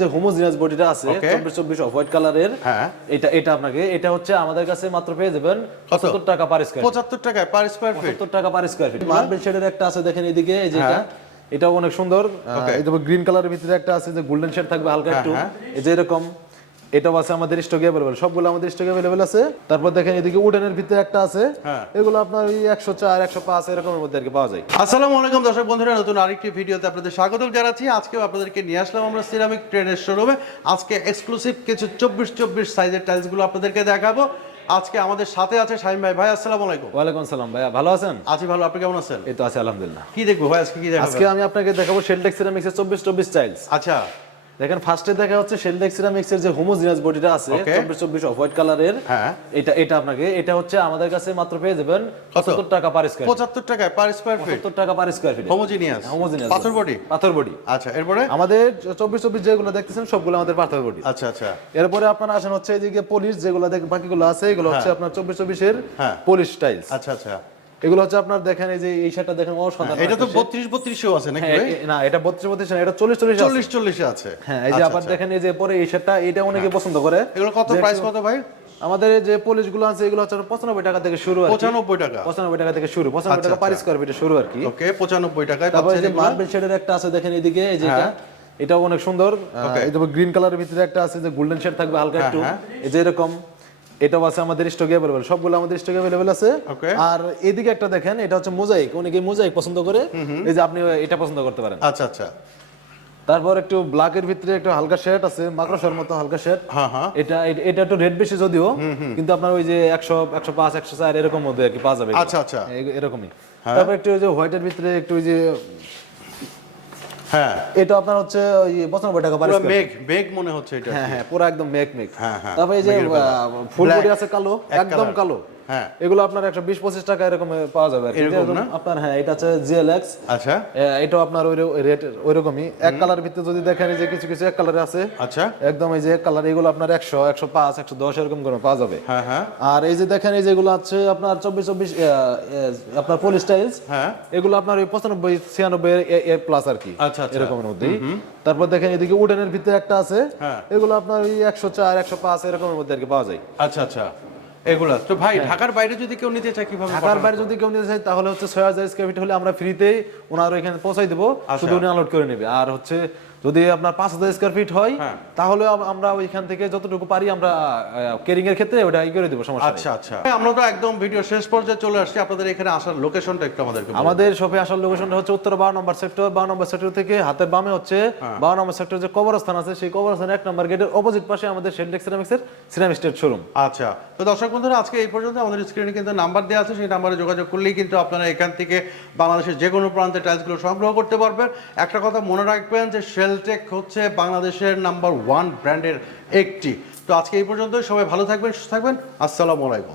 যে হোমোজিনাস বডিটা আছে কালারের হ্যাঁ। এটা এটা আপনাকে এটা হচ্ছে আমাদের কাছে মাত্র পেয়ে যাবেন টাকা পার স্কোয়ার পঁচাত্তর টাকায় পার স্কোয়ার ফিট টাকা পার স্কোয়ার ফিট মার্বেল শেডের একটা আছে দেখেন এদিকে এই যে হ্যাঁ। এটাও অনেক সুন্দর। গ্রিন কালারের ভিতরে একটা আছে যে গোল্ডেন শেড থাকবে হালকা হ্যাঁ, একটু। হ্যাঁ। এই যে এরকম। এটাও আছে আমাদের স্টকে অ্যাভেলেবল সবগুলো আমাদের স্টকে অ্যাভেলেবল আছে। তারপর দেখেন এদিকে উডেনের ভিতরে একটা আছে। হ্যাঁ। এগুলো আপনার ওই একশো চার একশো পাঁচ এরকমের মধ্যে আর কি পাওয়া যায়। আসসালামু আলাইকুম দর্শক বন্ধুরা নতুন আরেকটি ভিডিওতে আপনাদের স্বাগতম জানাচ্ছি। আজকেও আপনাদেরকে নিয়ে আসলাম আমরা সিরামিক ট্রেডের শোরুমে আজকে এক্সক্লুসিভ কিছু চব্বিশ চব্বিশ সাইজের টাইলসগুলো আপনাদেরকে দেখাবো। আজকে আমাদের সাথে আছে শাহিম ভাই। ভাই আসসালামু আলাইকুম। ওয়ালাইকুম সালাম ভাইয়া ভালো আছেন? আছি ভালো আপনি কেমন আছেন? এই তো আছে আলহামদুলিল্লাহ। কি দেখব ভাই আজকে কি দেখাবেন আজকে আমি আপনাকে দেখাবো শেলডেক সিরামিক্সের চব্বিশ চব্বিশ স্টাইলস আচ্ছা। দেখেন ফার্স্টে দেখা হচ্ছে শেলডেক সিরামিক্সের যে হোমোজিনাস বডিটা আছে. চব্বিশ চব্বিশ অফ হোয়াইট কালারের হ্যাঁ। এটা এটা আপনাকে এটা হচ্ছে আমাদের কাছে মাত্র পেয়ে যাবেন? পঁচাত্তর টাকা পার স্কোয়ার পঁচাত্তর টাকায় পার স্কোয়ার ফিট পঁচাত্তর টাকা per square feet homogeneous homogeneous পাথর বডি পাথর বডি আচ্ছা এরপরে? আমাদের চব্বিশ চব্বিশ যেগুলো দেখতেছেন সবগুলো আমাদের পাথর বডি আচ্ছা আচ্ছা। এরপরে আপনারা আসেন হচ্ছে এদিকে পলিশ যেগুলো দেখ বাকিগুলো আছে এগুলো হচ্ছে আপনার চব্বিশ চব্বিশের হ্যাঁ। পলিশ টাইলস আচ্ছা আচ্ছা। এগুলো হচ্ছে আপনার দেখেন এই যে এই শার্টটা দেখেন অসাধারণ এটা তো একটা shade। বত্রিশ বত্রিশও আছে নাকি হ্যাঁ, না এটা বত্রিশ বত্রিশ না এটা চল্লিশ চল্লিশ আছে। চল্লিশ চল্লিশে আছে হ্যাঁ এই যে আচ্ছা, আবার আচ্ছা। দেখেন এই যে পরে এই শার্টটা এটা অনেকে পছন্দ করে এগুলো কত প্রাইস কত ভাই আমাদের যে পলিশগুলো আছে এগুলো হচ্ছে পঁচানব্বই টাকা থেকে শুরু। পঁচানব্বই টাকা পঁচানব্বই টাকা থেকে শুরু পঁচানব্বই আচ্ছা, টাকা পার। স্কোয়ার ফিটে শুরু আর কি ওকে পঁচানব্বই টাকায় তারপরে যে মার্বেল শেডের একটা আছে দেখেন এদিকে এই যে এটা হ্যাঁ। এটাও অনেক সুন্দর. এই গ্রিন কালারের ভিতরে একটা আছে যে গোল্ডেন শেড থাকবে হালকা হ্যাঁ, একটু হ্যাঁ। এই যে এরকম এটাও আছে আমাদের স্টকে অ্যাভেলেবল সবগুলো আমাদের স্টকে অ্যাভেলেবল আছে। আর এদিকে একটা দেখেন এটা হচ্ছে মোজাইক অনেকে মোজাইক পছন্দ করে। এই যে আপনি এটা পছন্দ করতে পারেন। আচ্ছা আচ্ছা। তারপর একটু ব্ল্যাকের ভিতরে একটু হালকা শেড আছে মাকড়সার মতো হালকা শেড হ্যাঁ হ্যাঁ। এটা এটা- একটু রেট বেশি যদিও কিন্তু আপনার ওই যে একশো একশো পাঁচ একশো চার এরকম মধ্যে আর কি পাওয়া যাবে আচ্ছা, আচ্ছা। এরকমই। হ্যাঁ। তারপর একটু ওই যে হোয়াইটের ভিতরে একটু ওই যে হ্যাঁ। এটা আপনার হচ্ছে ওই পঁচানব্বই টাকা পার মেঘ মেঘ মনে হচ্ছে এটা হ্যাঁ হ্যাঁ পুরো একদম মেঘ মেঘ। হ্যাঁ, হ্যাঁ, তারপরে এই যে। ফুল বডি আছে কালো একদম কালো। হ্যাঁ। এগুলো আপনার একশো বিশ পঁচিশ টাকা এরকম পাওয়া যাবে? আপনার হ্যাঁ এটা আছে জিএলএক্স আচ্ছা। এটাও আপনার ওই রেট ওইরকমই। এক কালার যদি দেখেন যে কিছু কিছু এক কালারে আছে। আচ্ছা। একদম এই যে কালার এগুলো আপনার একশো একশো পাঁচ একশো দশ এরকম করে পাওয়া যাবে। হ্যাঁ হ্যাঁ। আর এই যে দেখেন এই যেগুলো আছে আপনার চব্বিশ চব্বিশ আপনার হ্যাঁ। এগুলো আপনার ওই পঁচানব্বই ছিয়ানব্বই এ প্লাস আর কি। আচ্ছা, আচ্ছা। এরকমের মধ্যেই। তারপর দেখেন এদিকে উডেনের ভিতরে একটা আছে। হ্যাঁ। এগুলো আপনার ওই একশো চার একশো পাঁচ এরকমের মধ্যে আর কি পাওয়া যায়। আচ্ছা আচ্ছা। এগুলা। তো ভাই ঢাকার বাইরে যদি কেউ নিতে চায় কীভাবে ঢাকার বাইরে যদি কেউ নিতে চায় তাহলে হচ্ছে ছয় হাজার স্কোয়ার ফিট হলে আমরা ফ্রিতে ওনার এখানে পৌঁছাই দেবো। আচ্ছা। শুধু উনি আনলোড করে নেবে। আর হচ্ছে যদি আপনার পাঁচ হাজার স্কোয়ার ফিট হয় হ্যাঁ। তাহলে আমরা ওইখান থেকে যতটুকু পারি আমরা কেরিং এর ক্ষেত্রে ওটা ই করে দেবো সমস্যা আচ্ছা আচ্ছা। আমরা তো একদম ভিডিও শেষ পর্যায়ে চলে আসছি। আপনাদের এখানে আসার লোকেশনটা একটু আমাদেরকে আমাদের শপে আসার লোকেশনটা হচ্ছে উত্তর বারো নম্বর সেক্টর বারো নম্বর সেক্টর থেকে হাতের বামে হচ্ছে হ্যাঁ। বারো নম্বর সেক্টর যে কবরস্থান আছে সেই কবরস্থানের এক নম্বর গেটের অপোজিট পাশে আমাদের শেলটেক সিরামিক্সের সিরামিক স্টেট শোরুম আচ্ছা। তো দর্শক বন্ধুরা আজকে এই পর্যন্ত আমাদের স্ক্রিনে কিন্তু নাম্বার দেওয়া আছে সেই নাম্বারে যোগাযোগ করলেই কিন্তু আপনারা এখান থেকে বাংলাদেশের যে কোনো প্রান্তে টাইলসগুলো সংগ্রহ করতে পারবেন। একটা কথা মনে রাখবেন যে শেলটেক হচ্ছে বাংলাদেশের নাম্বার ওয়ান ব্র্যান্ডের একটি। তো আজকে এই পর্যন্ত সবাই ভালো থাকবেন, সুস্থ থাকবেন, আসসালামু আলাইকুম।